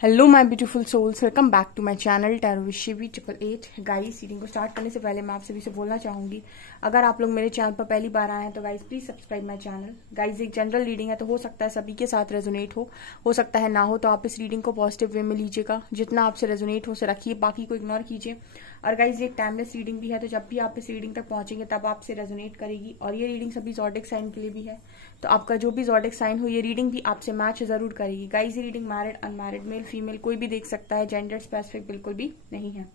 Hello my beautiful souls, welcome back to my channel tarot with Shivi 888। Guys, reading को start करने से पहले मैं आप सभी से बोलना चाहूंगी, अगर आप लोग मेरे चैनल पर पहली बार आए हैं तो guys please subscribe my channel. Guys, एक जनरल रीडिंग है तो हो सकता है सभी के साथ रेजोनेट हो सकता है ना हो, तो आप इस रीडिंग को पॉजिटिव वे में लीजिएगा। जितना आपसे रेजोनेट हो उसे रखिए, बाकी को इग्नोर कीजिए। और गाइस, ये एक टाइमलेस रीडिंग भी है, तो जब भी आप इस रीडिंग तक पहुंचेंगे तब आपसे रेजोनेट करेगी। और ये रीडिंग सभी ज़ोडिक साइन के लिए भी है, तो आपका जो भी ज़ोडिक साइन हो ये रीडिंग भी आपसे मैच जरूर करेगी। गाइस, ये reading married unmarried male female कोई भी देख सकता है, जेंडर स्पेसिफिक बिल्कुल भी नहीं है।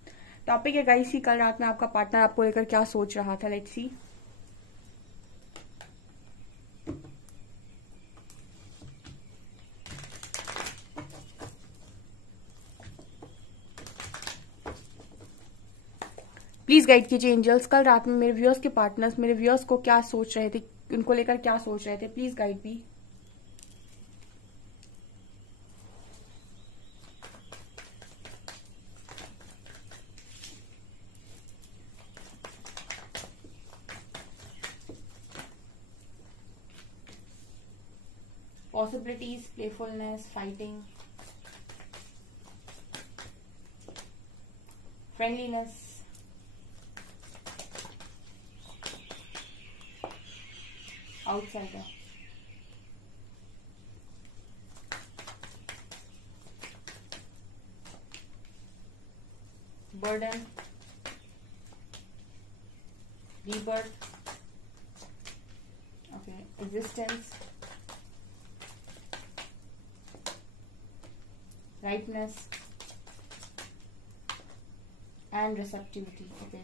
टॉपिक है गाइस, कल रात में आपका पार्टनर आपको लेकर क्या सोच रहा था। Let's see. प्लीज गाइड कीजिए एंजल्स, कल रात में मेरे व्यूअर्स के पार्टनर्स मेरे व्यूअर्स को क्या सोच रहे थे, उनको लेकर क्या सोच रहे थे। प्लीज गाइड भी। Possibilities, playfulness, fighting, friendliness, outsider, burden, rebirth, okay, existence, rightness, and receptivity. Okay.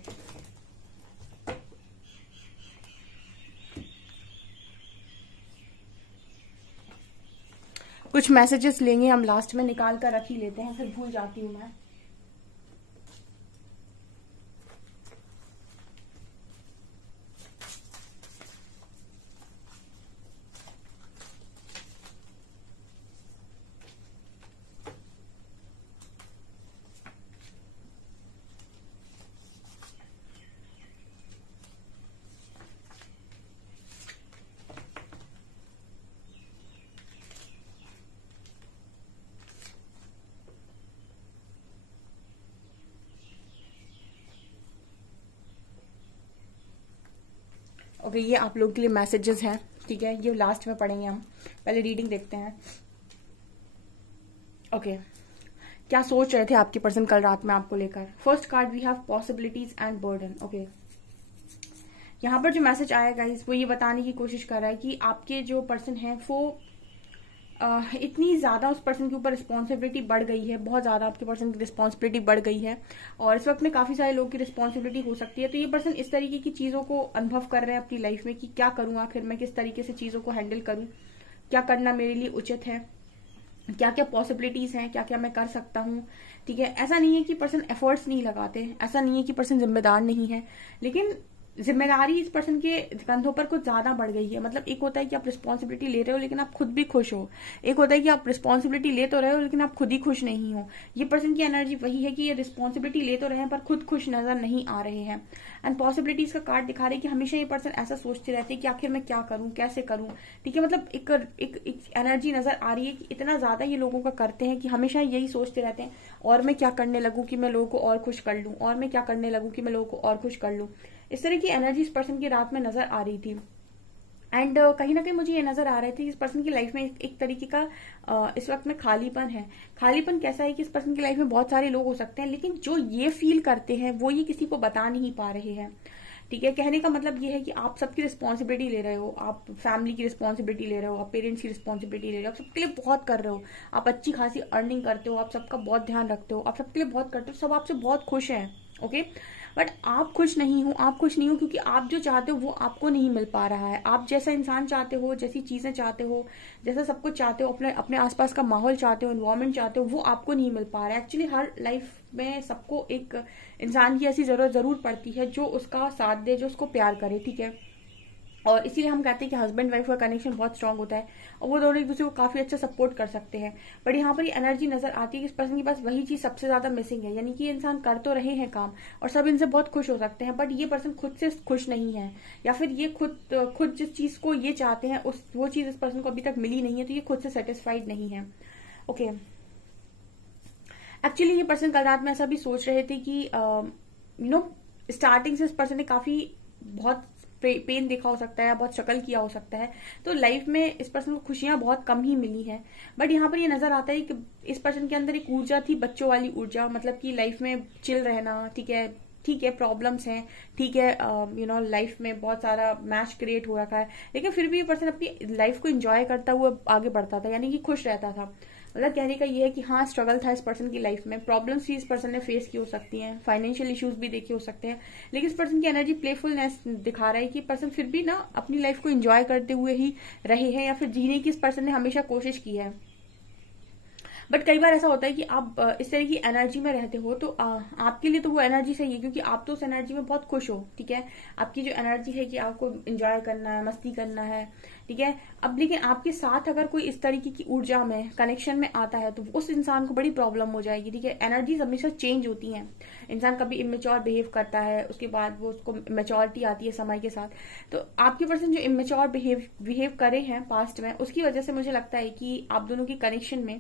कुछ मैसेजेस लेंगे हम, लास्ट में निकाल कर रख ही लेते हैं, फिर भूल जाती हूँ मैं। ओके, ये आप लोगों के लिए मैसेजेस हैं, ठीक है। ये लास्ट में पढ़ेंगे हम, पहले रीडिंग देखते हैं। ओके, क्या सोच रहे थे आपके पर्सन कल रात में आपको लेकर। First card we have possibilities and burden. Okay, यहाँ पर जो मैसेज आया गाइस वो ये बताने की कोशिश कर रहा है कि आपके जो पर्सन है वो इतनी ज्यादा उस पर्सन के ऊपर रिस्पॉन्सिबिलिटी बढ़ गई है, बहुत ज्यादा आपके पर्सन की रिस्पॉन्सिबिलिटी बढ़ गई है। और इस वक्त में काफी सारे लोगों की रिस्पॉन्सिबिलिटी हो सकती है, तो ये पर्सन इस तरीके की चीजों को अनुभव कर रहे हैं अपनी लाइफ में कि क्या करूं, आखिर मैं किस तरीके से चीजों को हैंडल करूं, क्या करना मेरे लिए उचित है, क्या क्या पॉसिबिलिटीज हैं, क्या क्या मैं कर सकता हूँ। ठीक है, ऐसा नहीं है कि पर्सन एफर्ट्स नहीं लगाते, ऐसा नहीं है कि पर्सन जिम्मेदार नहीं है, लेकिन जिम्मेदारी इस पर्सन के कंधों पर कुछ ज्यादा बढ़ गई है। मतलब एक होता है कि आप रिस्पॉन्सिबिलिटी ले रहे हो लेकिन आप खुद भी खुश हो, एक होता है कि आप रिस्पॉन्सिबिलिटी ले तो रहे हो लेकिन आप खुद ही खुश नहीं हो। ये पर्सन की एनर्जी वही है कि ये रिस्पॉन्सिबिलिटी ले तो रहे हैं पर खुद खुश नजर नहीं आ रहे हैं। एंड पॉसिबिलिटीज का कार्ड दिखा रहे हैं कि हमेशा ये पर्सन ऐसा सोचते रहते हैं कि आखिर मैं क्या करूं, कैसे करूं। ठीक है, मतलब एक एनर्जी नजर आ रही है कि इतना ज्यादा ये लोगों का करते हैं कि हमेशा यही सोचते रहते हैं, और मैं क्या करने लगूं कि मैं लोगों को और खुश कर लूं, और मैं क्या करने लगूं कि मैं लोगों को और खुश कर लूं। इस तरह की एनर्जी इस पर्सन की रात में नजर आ रही थी। एंड कहीं ना कहीं मुझे ये नजर आ रहे थे कि इस पर्सन की लाइफ में एक तरीके का इस वक्त में खालीपन है। खालीपन कैसा है कि इस पर्सन की लाइफ में बहुत सारे लोग हो सकते हैं, लेकिन जो ये फील करते हैं वो ये किसी को बता नहीं पा रहे हैं। ठीक है, कहने का मतलब ये है कि आप सबकी रिस्पॉन्सिबिलिटी ले रहे हो, आप फैमिली की रिस्पॉन्सिबिलिटी ले रहे हो, आप पेरेंट्स की रिस्पॉन्सिबिलिटी ले रहे हो, आप सबके लिए बहुत कर रहे हो, आप अच्छी खासी अर्निंग करते हो, आप सबका बहुत ध्यान रखते हो, आप सबके लिए बहुत करते हो, सब आपसे बहुत खुश हैं। ओके, बट आप खुश नहीं हो, आप खुश नहीं हो क्योंकि आप जो चाहते हो वो आपको नहीं मिल पा रहा है। आप जैसा इंसान चाहते हो, जैसी चीजें चाहते हो, जैसा सब कुछ चाहते हो, अपने अपने आसपास का माहौल चाहते हो, एनवायरमेंट चाहते हो, वो आपको नहीं मिल पा रहा है। एक्चुअली हर लाइफ में सबको एक इंसान की ऐसी जरूरत जरूर पड़ती है जो उसका साथ दे, जो उसको प्यार करे। ठीक है, और इसीलिए हम कहते हैं कि हस्बैंड वाइफ का कनेक्शन बहुत स्ट्रांग होता है और वो दोनों एक दूसरे को काफी अच्छा सपोर्ट कर सकते हैं। बट यहाँ पर ये एनर्जी नजर आती है कि इस पर्सन के पास वही चीज सबसे ज्यादा मिसिंग है, यानी कि ये इंसान कर तो रहे हैं काम और सब इनसे बहुत खुश हो सकते हैं, बट ये पर्सन खुद से खुश नहीं है, या फिर ये खुद जिस चीज को ये चाहते हैं वो चीज इस पर्सन को अभी तक मिली नहीं है, तो ये खुद से सेटिस्फाइड नहीं है। ओके, एक्चुअली ये पर्सन कल रात में ऐसा भी सोच रहे थे कि स्टार्टिंग से इस पर्सन ने काफी बहुत पेन देखा हो सकता है, बहुत स्ट्रगल किया हो सकता है, तो लाइफ में इस पर्सन को खुशियां बहुत कम ही मिली हैं। बट यहाँ पर ये नजर आता है कि इस पर्सन के अंदर एक ऊर्जा थी, बच्चों वाली ऊर्जा, मतलब कि लाइफ में चिल रहना, ठीक है प्रॉब्लम्स हैं, ठीक है लाइफ में बहुत सारा मैच क्रिएट हो रखा है, लेकिन फिर भी ये पर्सन अपनी लाइफ को एंजॉय करता हुआ आगे बढ़ता था, यानी कि खुश रहता था। मतलब कहने का ये है कि हाँ, स्ट्रगल था इस पर्सन की लाइफ में, प्रॉब्लम्स भी इस पर्सन ने फेस की हो सकती हैं, फाइनेंशियल इश्यूज भी देखे हो सकते हैं, लेकिन इस पर्सन की एनर्जी प्लेफुलनेस दिखा रहा है कि पर्सन फिर भी ना अपनी लाइफ को एंजॉय करते हुए ही रहे हैं, या फिर जीने की इस पर्सन ने हमेशा कोशिश की है। बट कई बार ऐसा होता है कि आप इस तरह की एनर्जी में रहते हो, तो आपके लिए तो वो एनर्जी सही है, क्योंकि आप तो उस एनर्जी में बहुत खुश हो, ठीक है। आपकी जो एनर्जी है कि आपको एंजॉय करना है, मस्ती करना है, ठीक है। अब लेकिन आपके साथ अगर कोई इस तरीके की ऊर्जा में कनेक्शन में आता है, तो उस इंसान को बड़ी प्रॉब्लम हो जाएगी, ठीक है। एनर्जीज हमेशा चेंज होती हैं, इंसान कभी इमेच्योर बिहेव करता है, उसके बाद वो उसको मेच्योरिटी आती है समय के साथ। तो आपके पर्सन जो इमेच्योर बिहेव करे हैं पास्ट में, उसकी वजह से मुझे लगता है कि आप दोनों की कनेक्शन में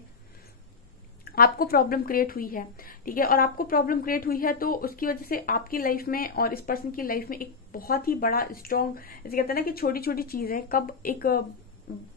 आपको प्रॉब्लम क्रिएट हुई है, ठीक है। और आपको प्रॉब्लम क्रिएट हुई है तो उसकी वजह से आपकी लाइफ में और इस पर्सन की लाइफ में एक बहुत ही बड़ा स्ट्रॉन्ग, जैसे कहते हैं ना कि छोटी छोटी चीजें कब एक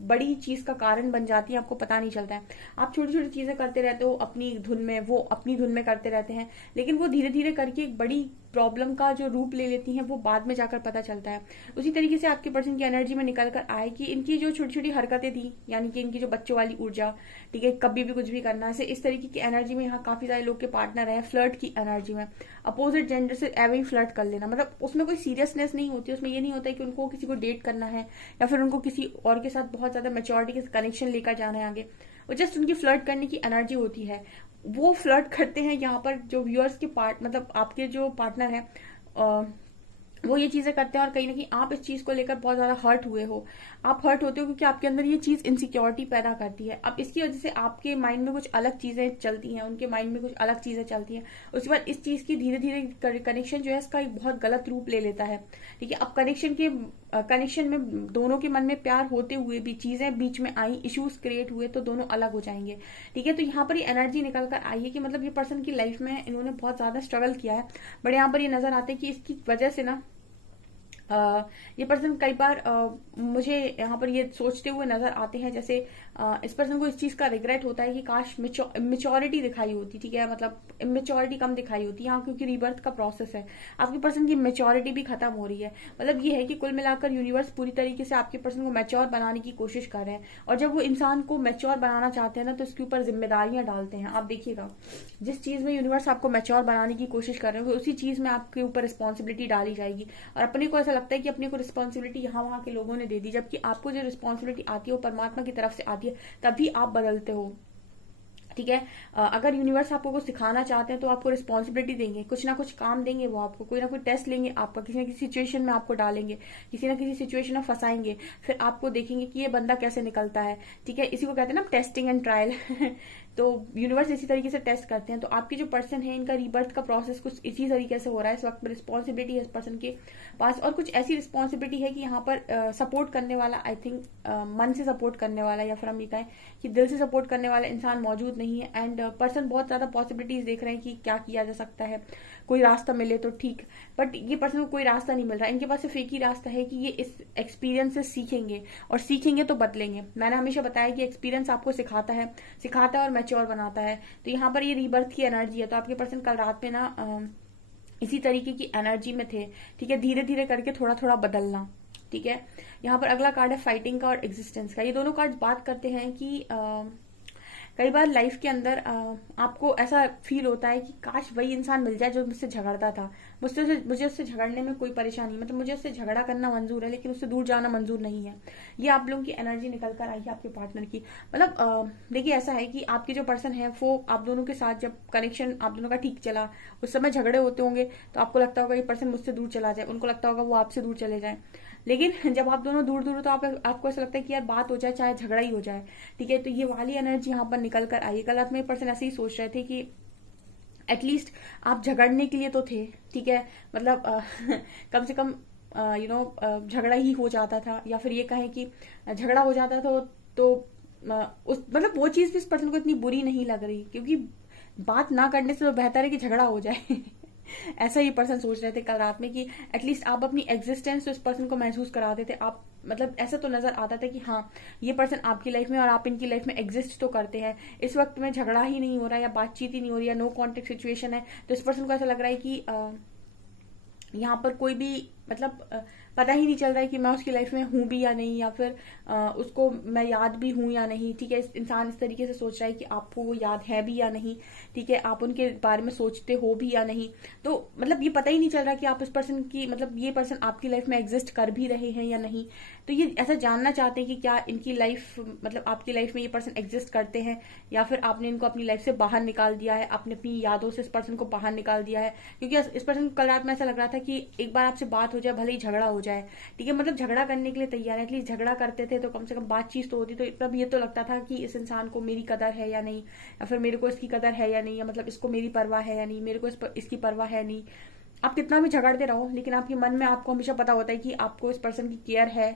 बड़ी चीज का कारण बन जाती है, आपको पता नहीं चलता है। आप छोटी छोटी चीजें करते रहते हो अपनी धुन में, वो अपनी धुन में करते रहते हैं, लेकिन वो धीरे धीरे करके एक बड़ी प्रॉब्लम का जो रूप ले लेती हैं, वो बाद में जाकर पता चलता है। उसी तरीके से आपके पर्सन की एनर्जी में निकल कर आए कि इनकी जो छोटी छोटी हरकतें थी, यानी कि इनकी जो बच्चों वाली ऊर्जा, ठीक है, कभी भी कुछ भी करना है, इस तरीके की एनर्जी में यहाँ काफी सारे लोग के पार्टनर है, फ्लर्ट की एनर्जी में, अपोजिट जेंडर से एवं ही फ्लर्ट कर लेना, मतलब उसमें कोई सीरियसनेस नहीं होती, उसमें ये नहीं होता है कि उनको किसी को डेट करना है या फिर उनको किसी और के साथ बहुत ज्यादा मेच्योरिटी के कनेक्शन लेकर जाना है आगे। वो जस्ट उनकी फ्लर्ट करने की एनर्जी होती है, वो फ्लर्ट करते हैं। यहाँ पर जो व्यूअर्स के मतलब आपके जो पार्टनर है वो ये चीजें करते हैं, और कहीं ना कहीं आप इस चीज को लेकर बहुत ज्यादा हर्ट हुए हो। आप हर्ट होते हो क्योंकि आपके अंदर ये चीज इनसिक्योरिटी पैदा करती है। अब इसकी वजह से आपके माइंड में कुछ अलग चीजें चलती हैं, उनके माइंड में कुछ अलग चीजें चलती हैं। उसके बाद इस चीज की धीरे धीरे कनेक्शन जो है इसका एक बहुत गलत रूप ले लेता है, ठीक है। अब कनेक्शन में दोनों के मन में प्यार होते हुए भी चीजें बीच में आई, इश्यूज क्रिएट हुए, तो दोनों अलग हो जाएंगे, ठीक है। तो यहाँ पर ये एनर्जी निकल कर आई है कि मतलब ये पर्सन की लाइफ में इन्होंने बहुत ज्यादा स्ट्रगल किया है, बट यहाँ पर ये नजर आता है कि इसकी वजह से ना ये पर्सन कई बार मुझे यहाँ पर ये सोचते हुए नजर आते हैं, जैसे इस पर्सन को इस चीज का रिग्रेट होता है कि काश मेच्योरिटी दिखाई होती, ठीक है, मतलब मेच्योरिटी कम दिखाई होती यहाँ, क्योंकि रीबर्थ का प्रोसेस है, आपके पर्सन की मेच्योरिटी भी खत्म हो रही है। मतलब ये है कि कुल मिलाकर यूनिवर्स पूरी तरीके से आपके पर्सन को मैच्योर बनाने की कोशिश कर रहे हैं, और जब वो इंसान को मैच्योर बनाना चाहते हैं ना, तो इसके ऊपर जिम्मेदारियां डालते हैं। आप देखिएगा, जिस चीज में यूनिवर्स आपको मैच्योर बनाने की कोशिश कर रहे हो, उसी चीज में आपके ऊपर रिस्पॉन्सिबिलिटी डाली जाएगी, और अपने को ऐसा लगता है कि अपने को रिस्पॉन्सिबिलिटी यहाँ वहां के लोगों ने दे दी, जबकि आपको जो रिस्पॉन्सिबिलिटी आती है वो परमात्मा की तरफ से आती है, तभी आप बदलते हो, ठीक है। अगर यूनिवर्स आपको कुछ सिखाना चाहते हैं तो आपको रिस्पॉन्सिबिलिटी देंगे, कुछ ना कुछ काम देंगे, वो आपको कोई ना कोई टेस्ट लेंगे, आपका किसी ना किसी सिचुएशन में आपको डालेंगे, किसी ना किसी सिचुएशन में फंसाएंगे, फिर आपको देखेंगे कि ये बंदा कैसे निकलता है, ठीक है। इसी को कहते हैं ना टेस्टिंग एंड ट्रायल तो यूनिवर्स इसी तरीके से टेस्ट करते हैं। तो आपकी जो पर्सन है, इनका रीबर्थ का प्रोसेस कुछ इसी तरीके से हो रहा है। इस वक्त रिस्पॉन्सिबिलिटी है इस पर्सन के पास, और कुछ ऐसी रिस्पॉन्सिबिलिटी है कि यहाँ पर सपोर्ट करने वाला, आई थिंक मन से सपोर्ट करने वाला, या फिर हम ये कहें कि दिल से सपोर्ट करने वाला इंसान मौजूद नहीं है। एंड पर्सन बहुत ज्यादा पॉसिबिलिटीज देख रहे हैं कि क्या किया जा सकता है, कोई रास्ता मिले तो ठीक, बट ये पर्सन को कोई रास्ता नहीं मिल रहा है। इनके पास सिर्फ एक ही रास्ता है कि ये इस एक्सपीरियंस से सीखेंगे, और सीखेंगे तो बदलेंगे। मैंने हमेशा बताया कि एक्सपीरियंस आपको सिखाता है और मैच्योर बनाता है। तो यहाँ पर ये रीबर्थ की एनर्जी है। तो आपके पर्सन कल रात में ना इसी तरीके की एनर्जी में थे, ठीक है, धीरे धीरे करके थोड़ा थोड़ा बदलना, ठीक है। यहाँ पर अगला कार्ड है फाइटिंग का और एग्जिस्टेंस का। ये दोनों कार्ड बात करते हैं कि कई बार लाइफ के अंदर आपको ऐसा फील होता है कि काश वही इंसान मिल जाए जो मुझसे झगड़ता था, मुझे उससे झगड़ने में कोई परेशानी, मतलब मुझे उससे झगड़ा करना मंजूर है लेकिन उससे दूर जाना मंजूर नहीं है। ये आप लोगों की एनर्जी निकल कर आई है आपके पार्टनर की। मतलब देखिए, ऐसा है कि आपके जो पर्सन है वो आप दोनों के साथ जब कनेक्शन आप दोनों का ठीक चला, उस समय झगड़े होते होंगे, तो आपको लगता होगा ये पर्सन मुझसे दूर चला जाए, उनको लगता होगा वो आपसे दूर चले जाए। लेकिन जब आप दोनों दूर दूर हो तो आपको ऐसा लगता है कि यार बात हो जाए, चाहे झगड़ा ही हो जाए, ठीक है। तो ये वाली एनर्जी यहाँ पर निकल कर आई। कल रात में पर्सन ऐसे ही सोच रहे थे कि एटलीस्ट आप झगड़ने के लिए तो थे, ठीक है, मतलब कम से कम झगड़ा ही हो जाता था, या फिर ये कहें कि झगड़ा हो जाता था तो उस मतलब वो चीज भी इस पर्सन को इतनी बुरी नहीं लग रही, क्योंकि बात ना करने से तो बेहतर है कि झगड़ा हो जाए। ऐसा ही पर्सन सोच रहे थे कल रात में कि एटलीस्ट आप अपनी एग्जिस्टेंस तो इस पर्सन को महसूस कराते थे। आप मतलब ऐसा तो नजर आता था कि हाँ ये पर्सन आपकी लाइफ में और आप इनकी लाइफ में एग्जिस्ट तो करते हैं। इस वक्त में झगड़ा ही नहीं हो रहा है या बातचीत ही नहीं हो रही है, नो कॉन्टेक्ट सिचुएशन है, तो इस पर्सन को ऐसा लग रहा है कि यहाँ पर कोई भी मतलब पता ही नहीं चल रहा है कि मैं उसकी लाइफ में हूं भी या नहीं, या फिर उसको मैं याद भी हूं या नहीं। ठीक है, इंसान इस तरीके से सोच रहा है कि आपको वो याद है भी या नहीं। ठीक है, आप उनके बारे में सोचते हो भी या नहीं। तो मतलब ये पता ही नहीं चल रहा कि आप इस पर्सन की मतलब ये पर्सन आपकी लाइफ में एग्जिस्ट कर भी रहे हैं या नहीं। तो ये ऐसा जानना चाहते हैं कि क्या इनकी लाइफ मतलब आपकी लाइफ में ये पर्सन एग्जिस्ट करते हैं, या फिर आपने इनको अपनी लाइफ से बाहर निकाल दिया है, आपने अपनी यादों से इस पर्सन को बाहर निकाल दिया है। क्योंकि इस पर्सन को कल रात में ऐसा लग रहा था कि एक बार आपसे बात हो जाए, भले ही झगड़ा हो जाए। ठीक है, मतलब झगड़ा करने के लिए तैयार है, एटलीस्ट झगड़ा करते थे तो कम से कम बातचीत तो होती। तो तब ये तो लगता था कि इस इंसान को मेरी कदर है या नहीं, या फिर मेरे को इसकी कदर है या नहीं, या मतलब इसको मेरी परवाह है या नहीं, मेरे को इसकी परवाह है नहीं। आप कितना भी झगड़ते रहो, लेकिन आपके मन में आपको हमेशा पता होता है कि आपको इस पर्सन की केयर है।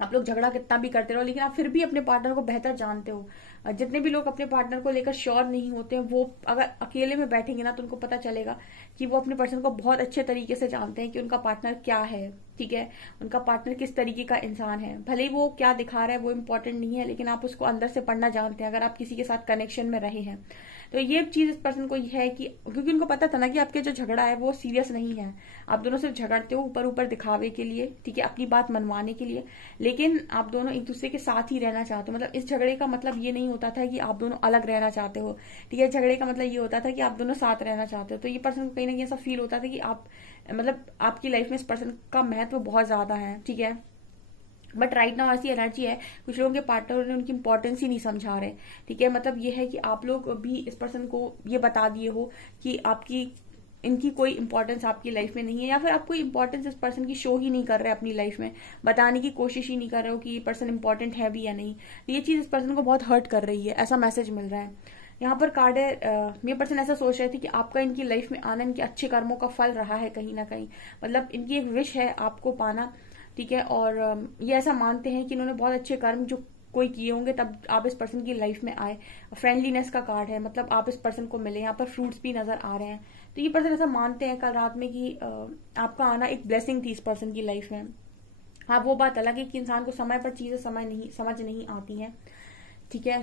आप लोग झगड़ा कितना भी करते रहो, लेकिन आप फिर भी अपने पार्टनर को बेहतर जानते हो। जितने भी लोग अपने पार्टनर को लेकर श्योर नहीं होते हैं, वो अगर अकेले में बैठेंगे ना तो उनको पता चलेगा कि वो अपने पर्सन को बहुत अच्छे तरीके से जानते हैं कि उनका पार्टनर क्या है। ठीक है, उनका पार्टनर किस तरीके का इंसान है। भले ही वो क्या दिखा रहा है वो इम्पोर्टेंट नहीं है, लेकिन आप उसको अंदर से पढ़ना जानते हैं अगर आप किसी के साथ कनेक्शन में रहे हैं। तो ये चीज इस पर्सन को है कि क्योंकि उनको पता था ना कि आपके जो झगड़ा है वो सीरियस नहीं है, आप दोनों सिर्फ झगड़ते हो ऊपर ऊपर दिखावे के लिए। ठीक है, अपनी बात मनवाने के लिए, लेकिन आप दोनों एक दूसरे के साथ ही रहना चाहते हो। मतलब इस झगड़े का मतलब ये नहीं होता था कि आप दोनों अलग रहना चाहते हो। ठीक है, झगड़े का मतलब ये होता था कि आप दोनों साथ रहना चाहते हो। तो ये पर्सन को कहीं ना कहीं ऐसा फील होता था कि आप मतलब आपकी लाइफ में इस पर्सन का महत्व बहुत ज्यादा है। ठीक है, बट राइट नाउ ऐसी एनर्जी है, कुछ लोगों के पार्टनर ने उनकी इंपॉर्टेंस ही नहीं समझा रहे। ठीक है, मतलब ये है कि आप लोग भी इस पर्सन को ये बता दिए हो कि आपकी इनकी कोई इंपॉर्टेंस आपकी लाइफ में नहीं है, या फिर आप कोई इंपॉर्टेंस इस पर्सन की शो ही नहीं कर रहे अपनी लाइफ में, बताने की कोशिश ही नहीं कर रहे हो कि ये पर्सन इंपॉर्टेंट है भी या नहीं। तो ये चीज इस पर्सन को बहुत हर्ट कर रही है, ऐसा मैसेज मिल रहा है। यहाँ पर कार्ड है, ये पर्सन ऐसा सोच रहे थे कि आपका इनकी लाइफ में आना इनके अच्छे कर्मों का फल रहा है कहीं ना कहीं। मतलब इनकी एक विश है आपको पाना। ठीक है, और ये ऐसा मानते हैं कि इन्होंने बहुत अच्छे कर्म जो कोई किए होंगे तब आप इस पर्सन की लाइफ में आए। फ्रेंडलीनेस का कार्ड है, मतलब आप इस पर्सन को मिले। यहाँ पर फ्रूट्स भी नजर आ रहे हैं। तो ये पर्सन ऐसा मानते हैं कल रात में कि आपका आना एक ब्लेसिंग थी इस पर्सन की लाइफ में। हाँ, वो बात अलग है कि इंसान को समय पर चीजें समझ नहीं आती हैं। ठीक है,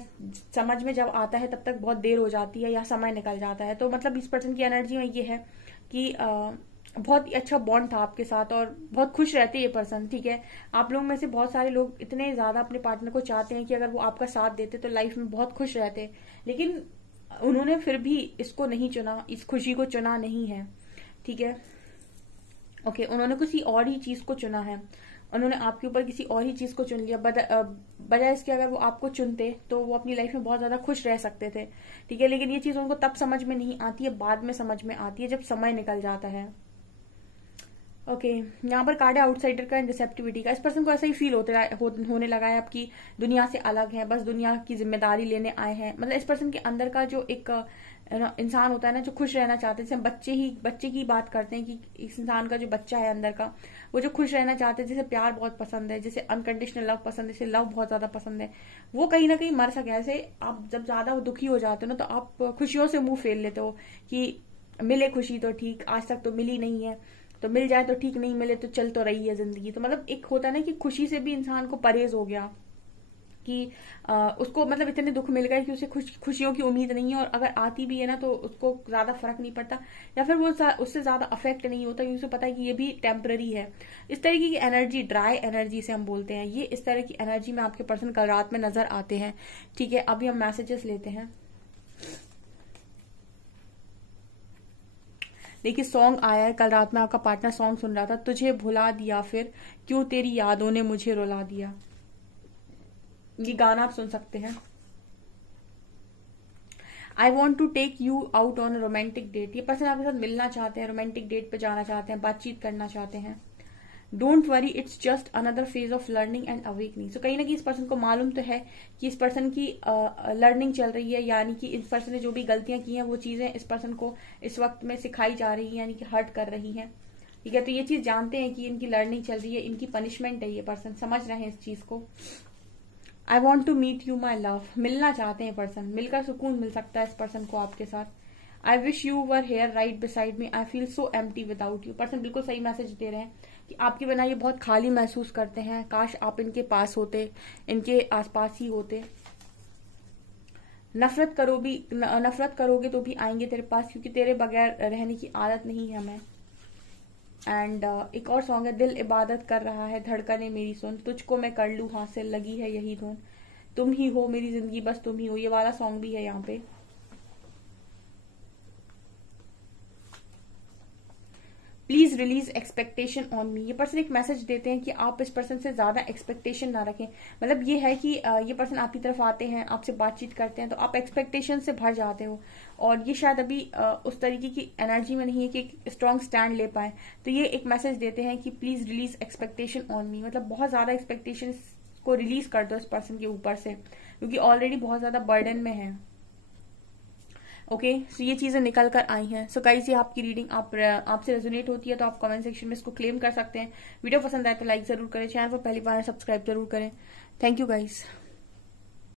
समझ में जब आता है तब तक बहुत देर हो जाती है या समय निकल जाता है। तो मतलब इस पर्सन की एनर्जी में ये है कि बहुत ही अच्छा बॉन्ड था आपके साथ और बहुत खुश रहते ये पर्सन। ठीक है, आप लोगों में से बहुत सारे लोग इतने ज्यादा अपने पार्टनर को चाहते हैं कि अगर वो आपका साथ देते तो लाइफ में बहुत खुश रहते, लेकिन उन्होंने फिर भी इसको नहीं चुना, इस खुशी को चुना नहीं है। ठीक है, ओके, उन्होंने किसी और ही चीज को चुना है, उन्होंने आपके ऊपर किसी और ही चीज को चुन लिया। बजाय इसके अगर वो आपको चुनते तो वो अपनी लाइफ में बहुत ज्यादा खुश रह सकते थे। ठीक है, लेकिन ये चीज उनको तब समझ में नहीं आती है, बाद में समझ में आती है जब समय निकल जाता है। ओके, यहाँ पर कार्ड है आउटसाइडर का, रिसेप्टिविटी का। इस पर्सन को ऐसा ही फील होने लगा है आपकी दुनिया से अलग है, बस दुनिया की जिम्मेदारी लेने आए हैं। मतलब इस पर्सन के अंदर का जो एक इंसान होता है ना, जो खुश रहना चाहते हैं, जैसे बच्चे की बात करते हैं कि इस इंसान का जो बच्चा है अंदर का, वो जो खुश रहना चाहते हैं, जिसे प्यार बहुत पसंद है, जिसे अनकंडीशनल लव पसंद है, जिसे लव बहुत ज्यादा पसंद है, वो कहीं ना कहीं मर सके। ऐसे आप जब ज्यादा दुखी हो जाते हो ना तो आप खुशियों से मुंह फेर लेते हो कि मिले खुशी तो ठीक, आज तक तो मिली नहीं है, तो मिल जाए तो ठीक, नहीं मिले तो चल तो रही है जिंदगी। तो मतलब एक होता है ना कि खुशी से भी इंसान को परहेज हो गया कि उसको मतलब इतने दुख मिल गए कि उसे खुशियों की उम्मीद नहीं है, और अगर आती भी है ना तो उसको ज्यादा फर्क नहीं पड़ता, या फिर वो उससे ज्यादा अफेक्ट नहीं होता क्योंकि उसे पता है कि ये भी टेम्पररी है। इस तरीके की एनर्जी, ड्राई एनर्जी से हम बोलते हैं, ये इस तरह की एनर्जी में आपके पर्सन कल रात में नजर आते हैं। ठीक है, अभी हम मैसेजेस लेते हैं। देखिए, सॉन्ग आया है, कल रात में आपका पार्टनर सॉन्ग सुन रहा था, तुझे भुला दिया फिर क्यों तेरी यादों ने मुझे रुला दिया। ये गाना आप सुन सकते हैं। I want to take you out on romantic date. ये पर्सन आपके साथ मिलना चाहते हैं, रोमांटिक डेट पे जाना चाहते हैं, बातचीत करना चाहते हैं। Don't worry, it's just another phase of learning and awakening. So कहीं ना कहीं इस पर्सन को मालूम तो है कि इस पर्सन की लर्निंग चल रही है, यानी कि इस पर्सन ने जो भी गलतियां की हैं वो चीजें इस पर्सन को इस वक्त में सिखाई जा रही है, यानी कि हर्ट कर रही हैं। ठीक है, तो ये चीज जानते हैं कि इनकी लर्निंग चल रही है, इनकी पनिशमेंट है, ये पर्सन समझ रहे हैं इस चीज को। I want to meet you my love, मिलना चाहते हैं पर्सन, मिलकर सुकून मिल सकता है इस पर्सन को आपके साथ। I wish you were here right beside me, I feel so empty without you. Person बिल्कुल सही मैसेज दे रहे हैं कि आपके बिना ये बहुत खाली महसूस करते हैं, काश आप इनके पास होते, इनके आसपास ही होते। नफरत करोगे तो भी आएंगे तेरे पास, क्योंकि तेरे बगैर रहने की आदत नहीं है हमें। एंड एक और सॉन्ग है, दिल इबादत कर रहा है धड़कने मेरी सुन, तुझको मैं कर लूं हासिल लगी है यही धुन, तुम ही हो मेरी जिंदगी बस तुम ही हो, ये वाला सॉन्ग भी है यहाँ पे। Please release expectation on me, ये पर्सन एक मैसेज देते हैं कि आप इस पर्सन से ज्यादा एक्सपेक्टेशन ना रखें। मतलब ये है कि ये पर्सन आपकी तरफ आते हैं, आपसे बातचीत करते हैं तो आप एक्सपेक्टेशन से भर जाते हो, और ये शायद अभी उस तरीके की एनर्जी में नहीं है कि एक स्ट्रॉन्ग स्टैंड ले पाए। तो ये एक मैसेज देते हैं कि please release expectation on me, मतलब बहुत ज्यादा एक्सपेक्टेशन को रिलीज कर दो इस पर्सन के ऊपर से, क्योंकि ऑलरेडी बहुत ज्यादा बर्डन में है। ओके, सो ये चीजें निकल कर आई हैं। सो गाइस, ये आपकी रीडिंग आपसे रेजोनेट होती है तो आप कमेंट सेक्शन में इसको क्लेम कर सकते हैं। वीडियो पसंद आए तो लाइक जरूर करें, चैनल पर पहली बार सब्सक्राइब जरूर करें। Thank you guys.